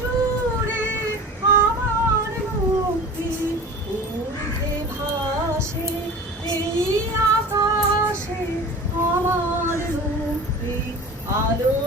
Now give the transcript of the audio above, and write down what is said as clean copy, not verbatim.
সুরে আমার মুক্তি ঊর্ধ্বে ভাসে এই আকাশে আমার মুক্তি আলো